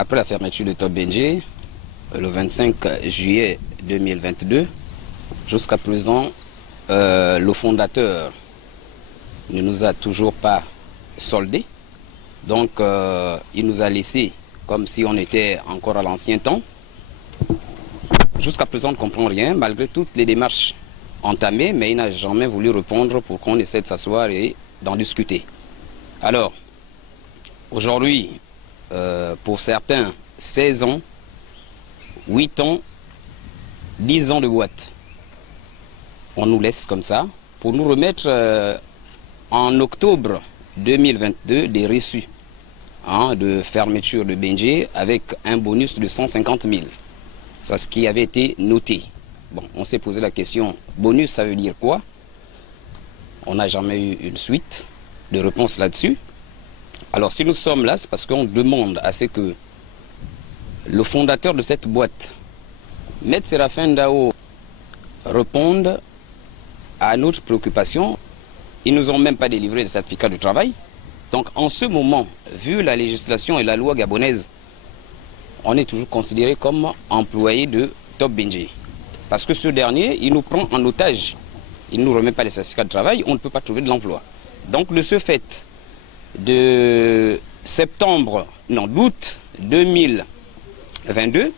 Après la fermeture de Top Benji, le 25 juillet 2022, jusqu'à présent, le fondateur ne nous a toujours pas soldés. Donc, il nous a laissé comme si on était encore à l'ancien temps. Jusqu'à présent, on ne comprend rien, malgré toutes les démarches entamées, mais il n'a jamais voulu répondre pour qu'on essaie de s'asseoir et d'en discuter. Alors, aujourd'hui, pour certains, 16 ans, 8 ans, 10 ans de boîte. On nous laisse comme ça pour nous remettre en octobre 2022 des reçus de fermeture de Benji avec un bonus de 150 000. C'est ce qui avait été noté. Bon, on s'est posé la question, bonus ça veut dire quoi? On n'a jamais eu une suite de réponse là-dessus. Alors si nous sommes là, c'est parce qu'on demande à ce que le fondateur de cette boîte, Maître Séraphin Ndao, réponde à notre préoccupation. Ils ne nous ont même pas délivré le certificat de travail. Donc en ce moment, vu la législation et la loi gabonaise, on est toujours considéré comme employé de Top Benji. Parce que ce dernier, il nous prend en otage. Il ne nous remet pas les certificats de travail, on ne peut pas trouver de l'emploi. Donc de ce fait, de d'août 2022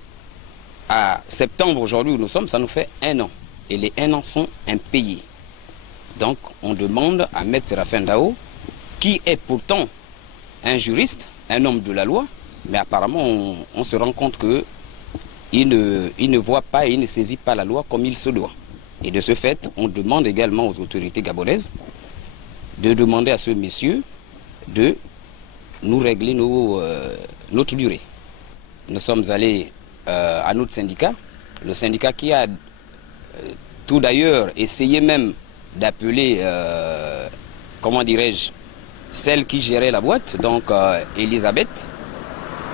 à septembre aujourd'hui où nous sommes, ça nous fait 1 an. Et les 1 an sont impayés. Donc on demande à Maître Séraphin Ndao, qui est pourtant un juriste, un homme de la loi, mais apparemment on se rend compte qu'il ne voit pas et il ne saisit pas la loi comme il se doit. Et de ce fait, on demande également aux autorités gabonaises de demander à ce monsieur de nous régler notre durée. Nous sommes allés à notre syndicat, le syndicat qui a tout d'ailleurs essayé même d'appeler, comment dirais-je, celle qui gérait la boîte, donc Elisabeth,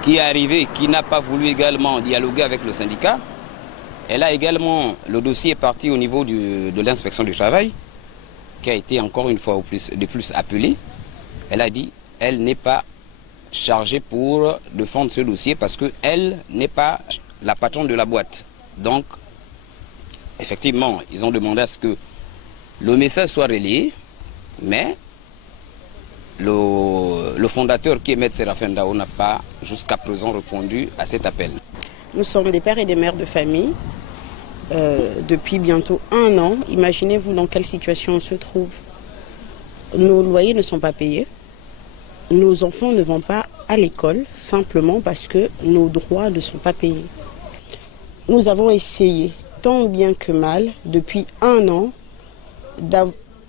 qui est arrivée, qui n'a pas voulu également dialoguer avec le syndicat. Elle a également, le dossier est parti au niveau de l'inspection du travail, qui a été encore une fois de plus appelée. Elle a dit, elle n'est pas chargée pour défendre ce dossier parce qu'elle n'est pas la patronne de la boîte. Donc, effectivement, ils ont demandé à ce que le message soit relayé, mais le fondateur qui est Maître Séraphin Ndao n'a pas jusqu'à présent répondu à cet appel. Nous sommes des pères et des mères de famille depuis bientôt 1 an. Imaginez-vous dans quelle situation on se trouve. Nos loyers ne sont pas payés. Nos enfants ne vont pas à l'école simplement parce que nos droits ne sont pas payés. Nous avons essayé tant bien que mal depuis 1 an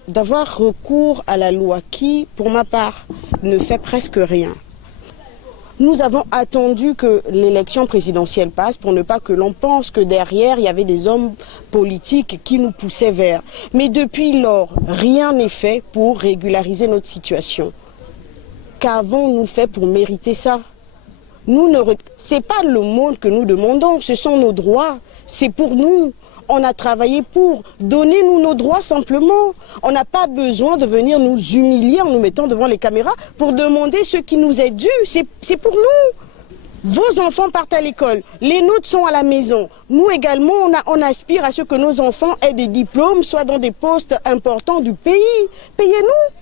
d'avoir recours à la loi qui, pour ma part, ne fait presque rien. Nous avons attendu que l'élection présidentielle passe pour ne pas que l'on pense que derrière, il y avait des hommes politiques qui nous poussaient vers. Mais depuis lors, rien n'est fait pour régulariser notre situation. Qu'avons-nous fait pour mériter ça? Ce n'est pas le monde que nous demandons, ce sont nos droits, c'est pour nous. On a travaillé pour. Donnez-nous nos droits simplement. On n'a pas besoin de venir nous humilier en nous mettant devant les caméras pour demander ce qui nous est dû. C'est pour nous. Vos enfants partent à l'école, les nôtres sont à la maison. Nous également, on aspire à ce que nos enfants aient des diplômes, soient dans des postes importants du pays. Payez-nous.